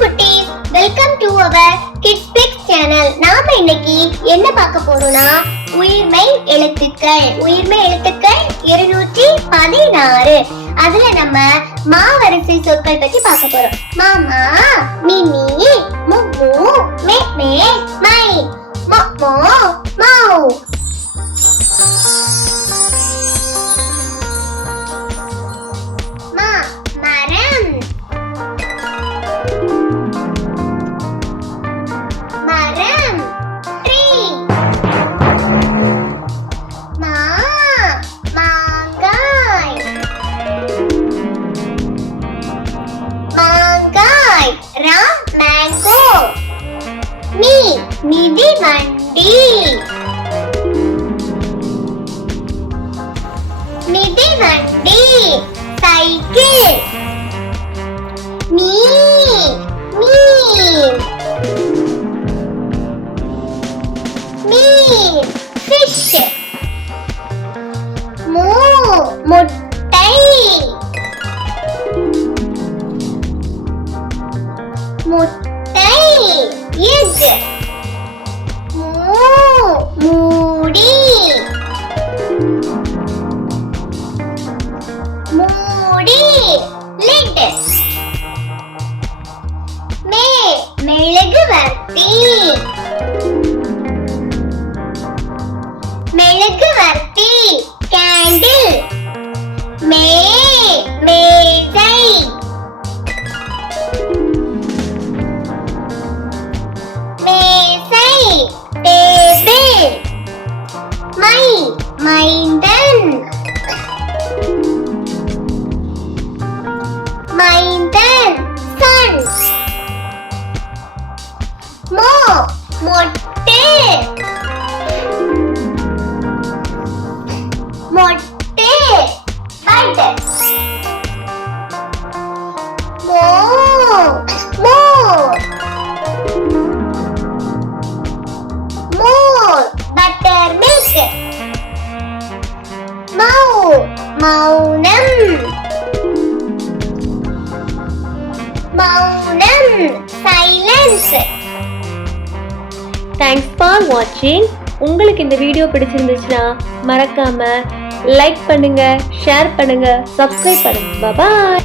குட்டீஸ் welcome to our kids picks channel நாம இன்னைக்கு என்ன பார்க்க போறோம்னா உயிர்மை எழுத்துக்கள். உயிர்மை எழுத்துக்கள் இருநூற்றி பதினாறு. அதுல நம்ம மா வரிசை சொற்கள் பத்தி பார்க்க போறோம். மாமா மினி மும்மு மே மே மை മിതി വണ്ടി മിതി വണ്ടി സൈക്കിൾ മീ മീ മീ ഫിഷ് മൂ മുട്ട മുട്ടൈ എഗ് మూడి. మూడి. లెటస్ మే మెళుగువర్తి మెళుగువర్తి క్యాండిల్. మే మే மைந்தன் மைந்தன் சன் மோ மொட்டு மௌ மௌனம் மௌனம் சைலன்ஸ் தேங்க்ஸ் ஃபார் வாட்சிங் உங்களுக்கு இந்த வீடியோ பிடிச்சிருந்துச்சுன்னா மறக்காம லைக் பண்ணுங்க ஷேர் பண்ணுங்க சப்ஸ்கிரைப் பண்ணுங்க. பாய்